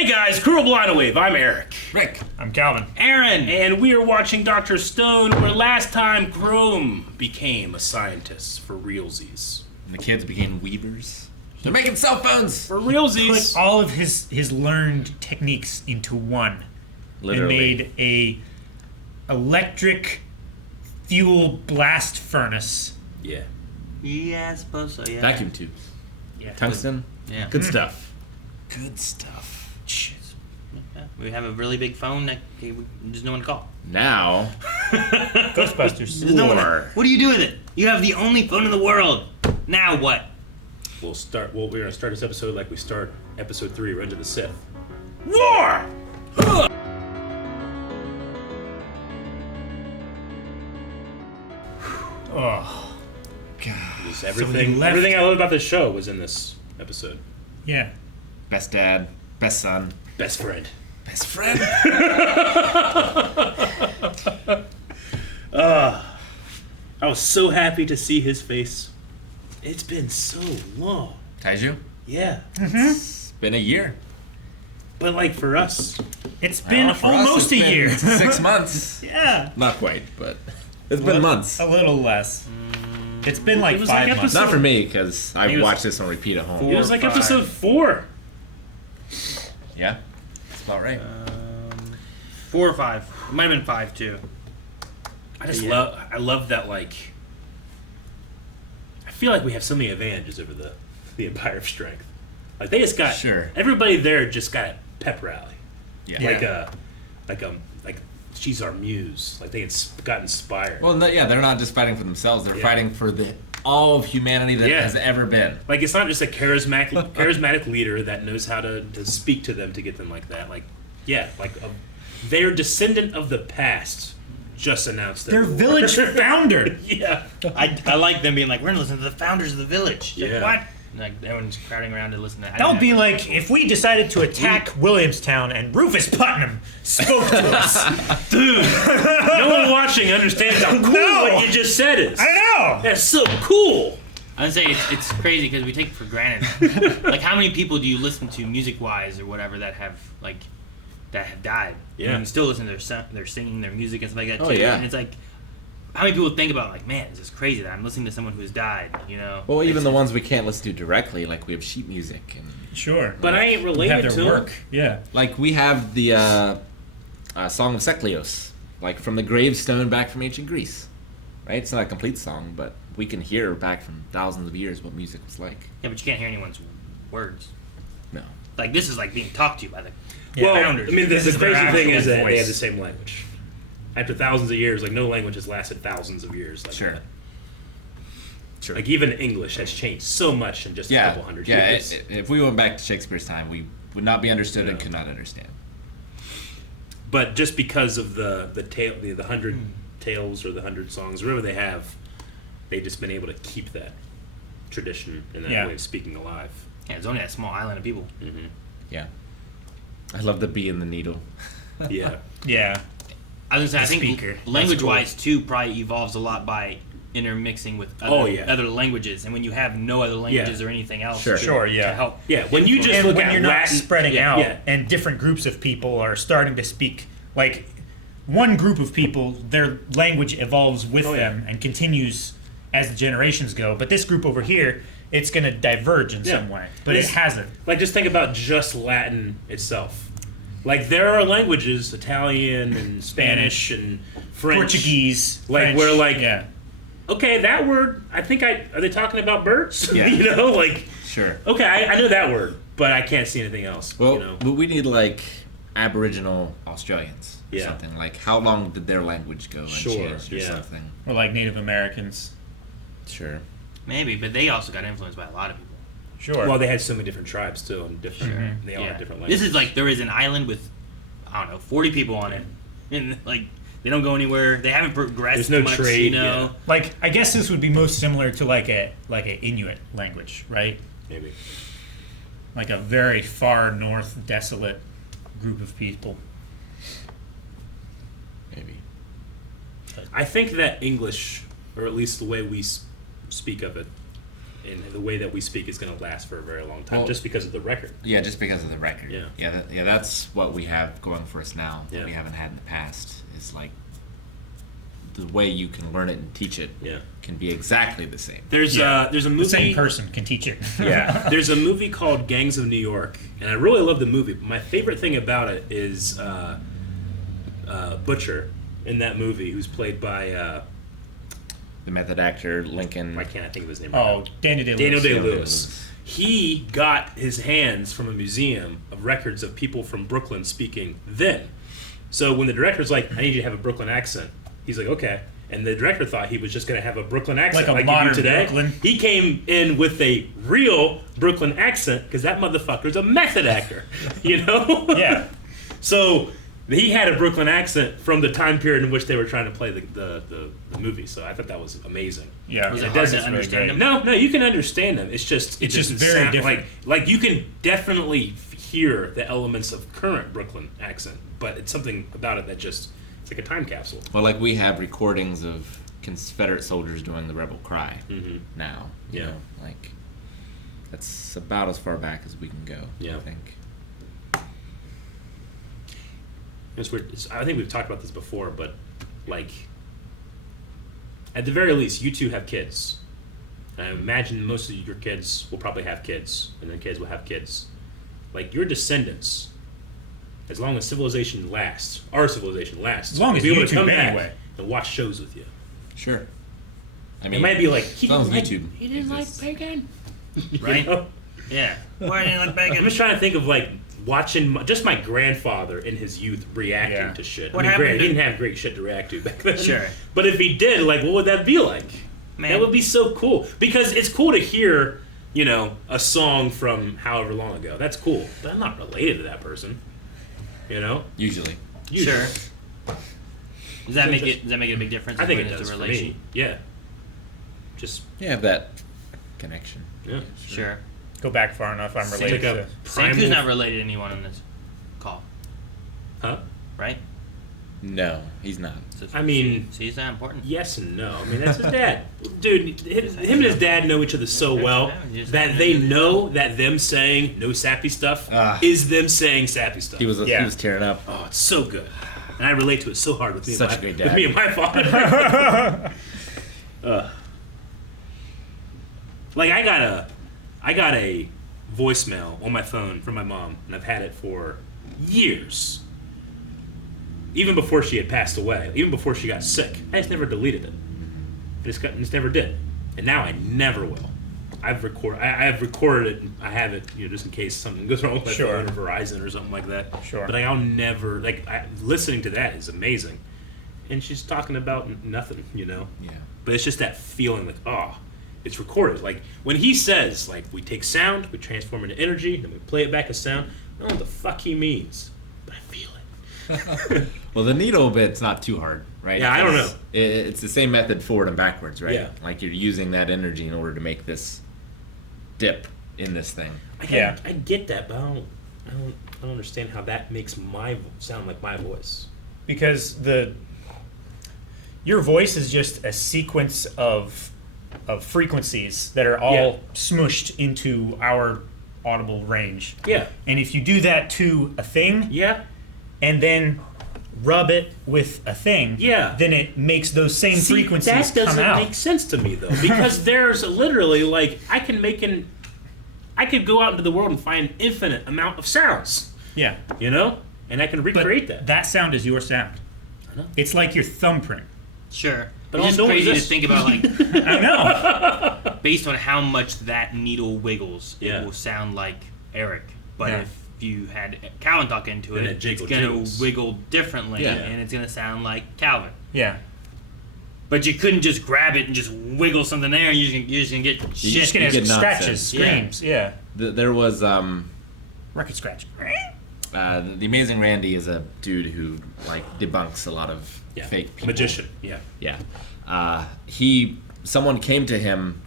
Hey guys, Cruel Blind Wave. I'm Eric. Rick. I'm Calvin. Aaron. And we are watching Dr. Stone, where last time Chrome became a scientist for realsies. And the kids became weavers. They're making cell phones! For realsies. Put all of his learned techniques into one. Literally. And made a electric fuel blast furnace. Yeah. Yeah, I suppose so, yeah. Vacuum tubes. Yeah. Tungsten. Yeah. Good stuff. Good stuff. Yeah. We have a really big phone that there's no one to call. Now, Ghostbusters. There's no one. War. What do you do with it? You have the only phone in the world. Now what? We're gonna start this episode like we start episode 3, Revenge of the Sith. War! Oh, Just So everything, we left- everything I love about this show was in this episode. yeah. best dad, best son, Best friend. best friend. I was so happy to see his face. It's been so long. Taiju, Yeah. it's been a year. But like for us, It's been Well, for us, almost a it's been year. 6 months. Yeah. Not quite, but it's been months. A little less. It's been like It was 5 like months. Not for me, because I He was- watched this on repeat at home. it was like 5. episode 4. Yeah, that's about right. 4 or 5. It might have been 5 too. I love that, like, I feel like we have so many advantages over the Empire of Strength. Like they just got, Sure. everybody there just got a pep rally. Yeah. Like she's our muse. Like they got inspired. Well, no, yeah, they're not just fighting for themselves. They're Yeah. fighting for all of humanity that Yeah. has ever been. Like it's not just a charismatic leader that knows how to speak to them to get them like that. Like, yeah, like their descendant of the past just announced Their war. village founder. Yeah. I like them being like, we're gonna listen to the founders of the village. Like, Yeah. what? Like everyone's crowding around to listen to that. That would be like if we decided to attack Williamstown and Rufus Putnam spoke to us. Dude, no one watching understands how cool No. what you just said is. I know. That's so cool. I would say it's crazy because we take it for granted. Like, how many people do you listen to music-wise or whatever that have died? Yeah. And you still listen to their singing, their music, and stuff like that. Oh, too. yeah. And it's like, how many people think about like, man, this is crazy that I'm listening to someone who's died. You know. Well, even It's- the ones we can't listen to directly, like we have sheet music, and Sure. But I ain't Have related their to work. him. Yeah. like we have the Song of Seklios, like from the gravestone back from ancient Greece. Right? It's not a complete song, but we can hear back from thousands of years what music was like. Yeah, but you can't hear anyone's words. No. Like this is like being talked to by the Well, founders. I mean, the This is crazy their thing actual is that they voice. have the same language. After thousands of years, like no language has lasted thousands of years. Like Sure. that. Sure. Like even English has changed so much in just a couple hundred years. If we went back to Shakespeare's time, we would not be understood and could not understand. But just because of the 100 tales or the 100 songs, whatever they have, they've just been able to keep that tradition and that Yeah. way of speaking alive. yeah, it's only that small island of people. Yeah. I love the bee and the needle. Yeah. Yeah. I was gonna say, I The think speaker. That's language-wise too probably evolves a lot by intermixing with other languages, and when you have no other languages or anything else, Sure. Sure, yeah. to help. Yeah, when you just And look when at you're not Latin, spreading yeah, out yeah. and different groups of people are starting to speak, like one group of people, their language evolves with Oh, yeah. them and continues as the generations go. But this group over here, it's going to diverge in Yeah. some way. But It's- it hasn't. Like, just think about just Latin itself. Like, there are languages, Italian and Spanish and French. Portuguese, Like, French, we're like, yeah. okay, that word, are they talking about birds? Yeah. You know, like, Sure. okay, I know that word, but I can't see anything else. Well, you know? but we need like Aboriginal Australians or Yeah. something. Like, how long did their language go Sure, unchanged or yeah. something? Or like Native Americans. Sure. Maybe, but they also got influenced by a lot of people. Sure. Well, they had so many different tribes, too, and different, they all had different languages. This is like there is an island with, I don't know, 40 people on it, and like they don't go anywhere. They haven't progressed There's no much, trade, you know. like, I guess this would be most similar to like a Inuit language, right? Maybe. Like a very far north, desolate group of people. Maybe. I think that English, or at least the way we speak of it, and the way that we speak is going to last for a very long time, Well, just because of the record. Yeah, just because of the record. Yeah. That's what we have going for us now. Yeah. That we haven't had in the past. Is like the way you can learn it and teach it. Yeah. Can be exactly the same. There's Yeah. a The movie. same person can teach it. Yeah, there's a movie called Gangs of New York, and I really love the movie. But my favorite thing about it is Butcher in that movie, who's played by The method actor Lincoln. why can't I think of his name? Oh, right Daniel now? Day-Lewis. Daniel Day-Lewis. He got his hands from a museum of records of people from Brooklyn speaking then. So when the director's like, "I need you to have a Brooklyn accent," he's like, "Okay." And the director thought he was just going to have a Brooklyn accent Like a you modern do today. Brooklyn. He came in with a real Brooklyn accent because that motherfucker's a method actor, you know? Yeah. So he had a Brooklyn accent from the time period in which they were trying to play the movie. So I thought that was amazing. Yeah. Was it It hard doesn't to really understand great. them? No, you can understand them. It's just It's just doesn't very sound different. Like you can definitely hear the elements of current Brooklyn accent, but it's something about it that just it's like a time capsule. Well, like we have recordings of Confederate soldiers doing the rebel cry now. You Yeah. know, like that's about as far back as we can go. Yeah. I think. It's weird. I think we've talked about this before, but like at the very least, you two have kids. And I imagine most of your kids will probably have kids, and then kids will have kids. Like your descendants, as long as civilization lasts, our civilization lasts, As long will as be able to YouTube come back anyway. and watch shows with you. Sure. I It might be like he as long didn't as like, YouTube he didn't like exists. bacon, Right? You know? Yeah. Why do you like I'm bacon? just trying to think of like watching just my grandfather in his youth reacting Yeah. to shit. What I mean, happened granted, he to- didn't have great shit to react to back then. Sure. But if he did, like, what would that be like? Man. That would be so cool because it's cool to hear, you know, a song from however long ago. That's cool, but I'm not related to that person. You know, Usually. Usually. Sure. Does that make it a big difference? I think when it it's does a for relation? me. Yeah. Just You have that connection. yeah. Sure. Go back far enough. I'm Same. related Take a to. Sanku's not related to anyone on this call, Huh? right? No, he's not. So, I mean- see, it's not important. Yes and no. I mean, that's his dad. Dude, him and his dad know each other so well that they know that them saying no sappy stuff Ah. is them saying sappy stuff. He was Yeah. he was tearing up. Oh, it's so good. And I relate to it so hard with me, Such and, a my, great with dad. me and my father. Like I got a voicemail on my phone from my mom, and I've had it for years. Even before she had passed away, even before she got sick, I just never deleted it. Just never did, and now I never will. I've recorded it. And I have it, you know, just in case something goes wrong with my Sure. phone or Verizon or something like that. Sure. But I'll never listening to that is amazing, and she's talking about nothing, you know. Yeah. But it's just that feeling like, oh, it's recorded. Like when he says, like, we take sound, we transform it into energy, then we play it back as sound. I don't know what the fuck he means, but I feel it. Well, the needle bit's not too hard, right? Yeah, I don't Because know. It's the same method forward and backwards, right? Yeah. Like you're using that energy in order to make this dip in this thing. Yeah. I get that, but I don't understand how that makes sound like my voice. Because your voice is just a sequence of frequencies that are all Yeah. smushed into our audible range. Yeah. And if you do that to a thing Yeah. and then rub it with a thing, Yeah. then it makes those same See, frequencies that come doesn't out. make sense to me though, because there's literally like I could go out into the world and find an infinite amount of sounds, Yeah. you know, and I can But recreate that. that sound is your sound. I know. It's like your thumbprint. Sure. But But it's all just crazy to exists. think about, like, I know. based on how much that needle wiggles, Yeah. it will sound like Eric. But Yeah. if you had Calvin talk into Then it, it jiggle it's going jiggles. to wiggle differently, Yeah. and it's going to sound like Calvin. Yeah. But you couldn't just grab it and just wiggle something there, and you're just gonna get You're shit. just gonna You have get scratches, nonsense. Yeah. screams. Yeah. There was Record scratch. the Amazing Randy is a dude who like debunks a lot of Yeah. fake people. Magician. Yeah. Yeah. Someone came to him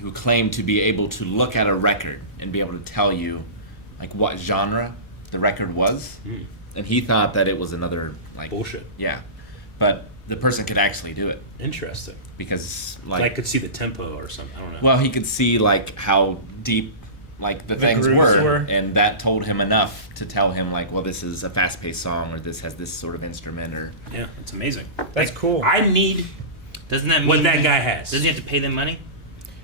who claimed to be able to look at a record and be able to tell you like what genre the record was. And he thought that it was another like Bullshit. Yeah. But the person could actually do it Interesting. because Like could see the tempo or something. I don't know. well, he could see like how deep like the things grooves were. and that told him enough to tell him like, well, this is a fast-paced song, or this has this sort of instrument, or Yeah, it's amazing. That's cool. I need Doesn't that mean what that guy has. Doesn't he have to pay them money?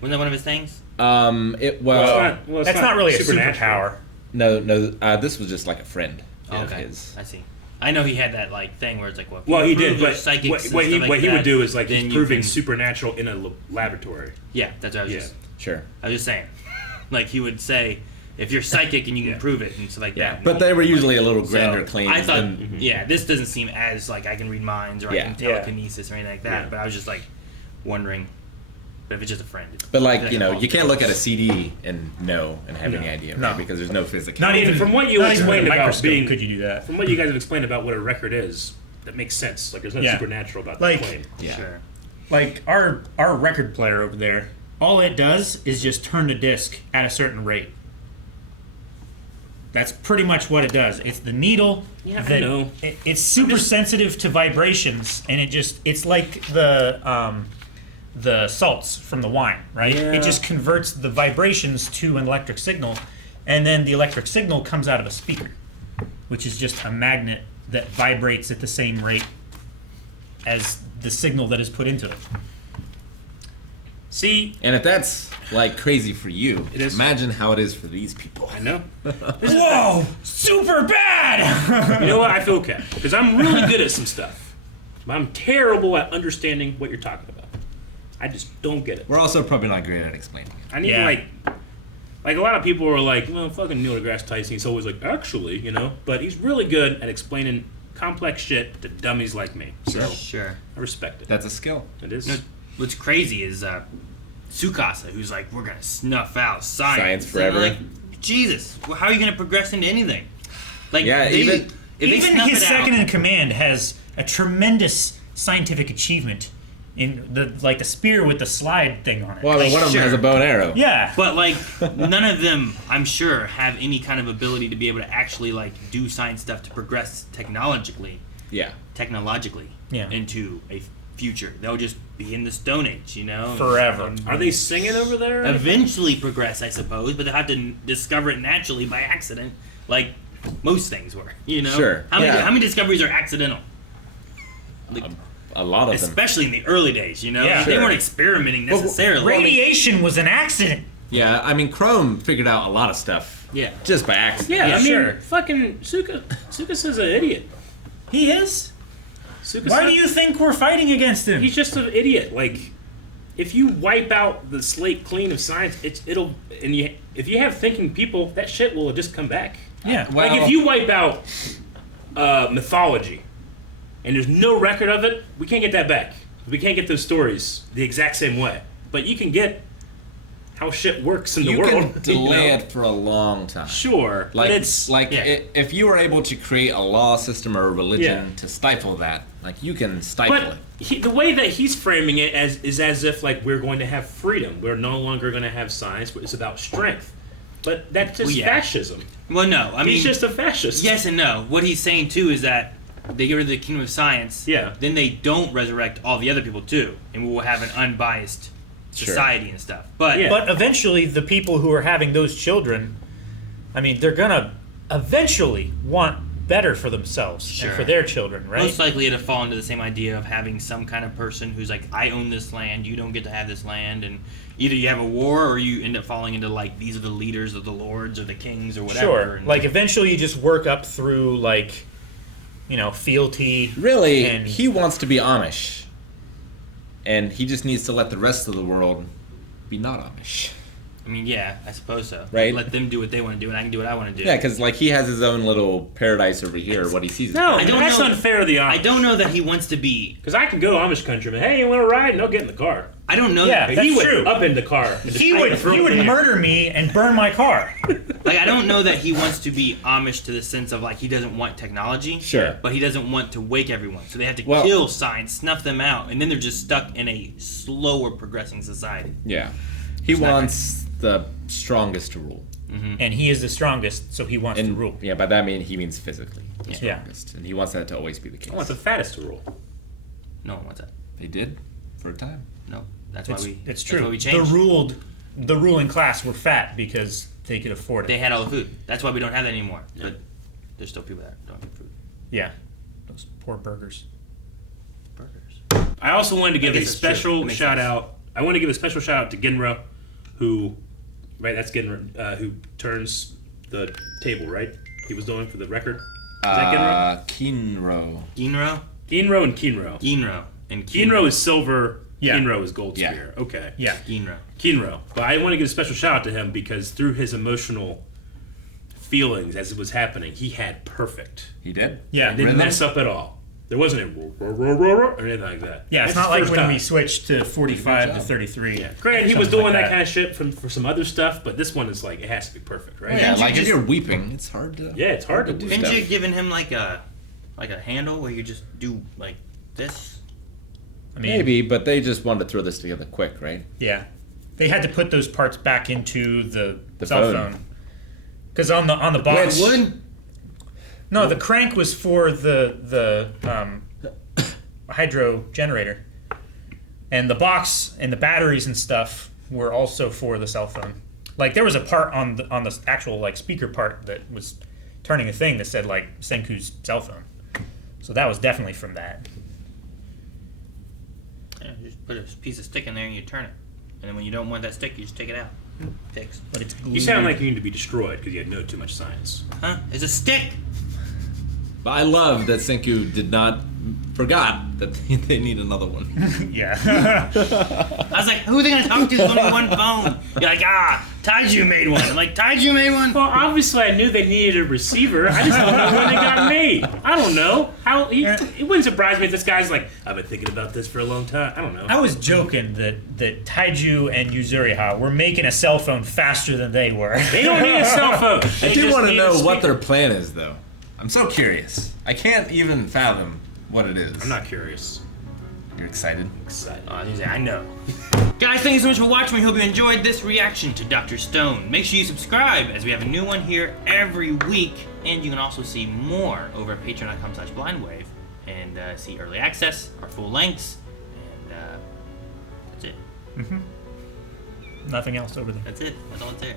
Wasn't that one of his things? it That's not really a superpower. no this was just like a friend of Okay, his. I see. I know he had that like thing where it's like, Well, he did, prove your but psychics what and he stuff like what he that, would do is like then he's you proving can- supernatural in a laboratory. Yeah, that's what I was Yeah. just. Sure. I was just saying, like he would say, if you're psychic and you can Yeah. prove it and stuff like that. But they were usually a little So, grander claims I thought, than yeah, this doesn't seem as like I can read minds or I Yeah. can Yeah. telekinesis or anything like that. Yeah. But I was just like wondering, but if it's just a friend. but like, that's you know, all. you can't look at a CD and know and have No. any idea, No. right? Because there's no physics. Not even from what you not even explained with a about microscope being- could you do that? From what you guys have explained about what a record is, that makes sense. Like there's nothing Yeah. supernatural about Like- the claim. Yeah. Sure. Like our record player over there, all it does is just turn the disc at a certain rate. That's pretty much what it does. It's the needle. Yeah, I that know. It's super sensitive to vibrations, and it's like the salts from the wine, right? Yeah. It just converts the vibrations to an electric signal, and then the electric signal comes out of a speaker, which is just a magnet that vibrates at the same rate as the signal that is put into it. See, And if that's like crazy for you, It is. imagine how it is for these people. I know. Whoa! Super bad! You know what? I feel okay because I'm really good at some stuff, but I'm terrible at understanding what you're talking about. I just don't get it. We're also probably not great at explaining. I need Yeah. to like a lot of people are like, well, fucking Neil deGrasse Tyson. He's always like, actually, you know, but he's really good at explaining complex shit to dummies like me. So Sure. I respect it. That's a skill. It is. No, what's crazy is Tsukasa, who's like, we're gonna snuff out science. Science And forever. I'm like, Jesus, well, how are you gonna progress into anything? Like, Yeah, they, even- if they Even snuff his it second out, in command has a tremendous scientific achievement in the spear with the slide thing on it. Well, Like, one of them sure. has a bow and arrow. Yeah. but like, none of them, I'm sure, have any kind of ability to be able to actually like do science stuff to progress technologically Yeah. Yeah. into a future. They'll just be in the Stone Age, you know, Forever. and Are they singing over there? eventually progress, I suppose, but they'll have to discover it naturally by accident, like most things were. You know, Sure, How many yeah. how many discoveries are accidental? Like, A lot of them. especially in the early days, you know, Yeah. they Sure. weren't experimenting necessarily. Radiation was an accident. Yeah, I mean, Chrome figured out a lot of stuff Yeah. just by accident. Yeah, Yeah, I mean, sure. fucking Tsukasa's an idiot. He is. Tsukasa, Why do you think we're fighting against him? He's just an idiot. Like, if you wipe out the slate clean of science, if you have thinking people, that shit will just come back. Yeah. Well- Like if you wipe out mythology, and there's no record of it, we can't get that back. We can't get those stories the exact same way. But you can get how shit works in the You world. can delay you know? it for a long time. Sure, Like, but it's yeah. if you were able to create a law system or a religion Yeah. to stifle that, like you can stifle But it. the way that he's framing it is as if like we're going to have freedom. We're no longer going to have science. It's about strength. But that's just Well, yeah. fascism. Well, no, I mean, He's just a fascist. yes and no. What he's saying too is that they get rid of the kingdom of science. Yeah. Then they don't resurrect all the other people too, and we will have an unbiased Sure. society and stuff. But Yeah. But eventually, the people who are having those children, I mean, they're gonna eventually want better for themselves Sure. and for their children, right? most likely it'll fall into the same idea of having some kind of person who's like, I own this land, you don't get to have this land, and either you have a war or you end up falling into like these are the leaders or the lords or the kings or whatever. Sure. And Like eventually, you just work up through like, fealty. Really, And- he wants to be Amish. And he just needs to let the rest of the world be not Amish. I mean, yeah, I suppose so. Right. Let them do what they want to do, and I can do what I want to do. Yeah, because like he has his own little paradise over here, what he sees. No, I don't that's know- unfair to the Amish. I don't know that he wants to be. Because I can go to Amish country, but hey, you want to ride? And they'll get in the car. I don't know. Yeah. That, That's he would true. up in the car. and just He hang would through he would it. murder me and burn my car. like I don't know that he wants to be Amish to the sense of like he doesn't want technology. Sure. But he doesn't want to wake everyone, so they have to Well- kill science, snuff them out, and then they're just stuck in a slower progressing society. Yeah. He wants the strongest to rule. And he is the strongest, so he wants to And rule. yeah, by that I mean he means physically the Yeah. strongest. And he wants that to always be the case. I want the fattest to rule. No, what's that? They did for a time. No, It's That's true. why we changed. The ruling class were fat because they could afford it. They had all the food. That's why we don't have that anymore. But there's still people that don't have food. Yeah, those poor burgers. Burgers. I also wanted to give a guess it's true. That special makes shout sense. out. I want to give a special shout out to Ginro, who, right? That's Ginro, who turns the table. Right? He was doing for the record. Is that Ginro? Kinro. Ginro? Ginro and Kinro. Ginro. And Kinro is silver. Yeah. Kinro is gold Yeah. spear. Okay. Yeah. Ginro. Kinro. But I want to give a special shout out to him because through his emotional feelings as it was happening, he had perfect. He did? Yeah. It didn't Rhythm? mess up at all. There wasn't a or anything like that. Yeah, it's That's not like his when first we time. switched to 45 to job. 33. Yeah. Granted, he was Something doing like that kind of shit for some other stuff, but this one is like, it has to be perfect, right? Yeah, you like if just- you're weeping, it's hard to... Yeah, it's hard to do do. Didn't stuff. you given him like a handle where you just do like this? I mean, Maybe, but they just wanted to throw this together quick, right? Yeah. They had to put those parts back into the cell phone. phone. Because on the box. No, the crank was for the hydro generator, and the box and the batteries and stuff were also for the cell phone. Like there was a part on the actual like speaker part that was turning a thing that said like Senku's cell phone. So that was definitely from that. Yeah, you just put a piece of stick in there and you turn it. And then when you don't want that stick, you just take it out. Fixed. But it's You sound like you need to be destroyed because you had too much science. Huh? It's a stick! But I love that Senku forgot that they need another one. yeah. I was like, who are they gonna talk to? There's only one phone. You're like, Taiju made one. I'm like, Taiju made one? Well, obviously I knew they needed a receiver. I just don't know when they got made. I don't know. It wouldn't surprise me if this guy's like, I've been thinking about this for a long time. I don't know. I was joking that Taiju and Yuzuriha were making a cell phone faster than they were. They don't need a cell phone. I do want to know what their plan is, though. I'm so curious. I can't even fathom what it is. I'm not curious. You're excited? Excited. I know. Guys, thank you so much for watching. We hope you enjoyed this reaction to Dr. Stone. Make sure you subscribe as we have a new one here every week. And you can also see more over at patreon.com/blindwave and see early access, our full lengths, and that's it. Nothing else over there. That's it. That's all that's there.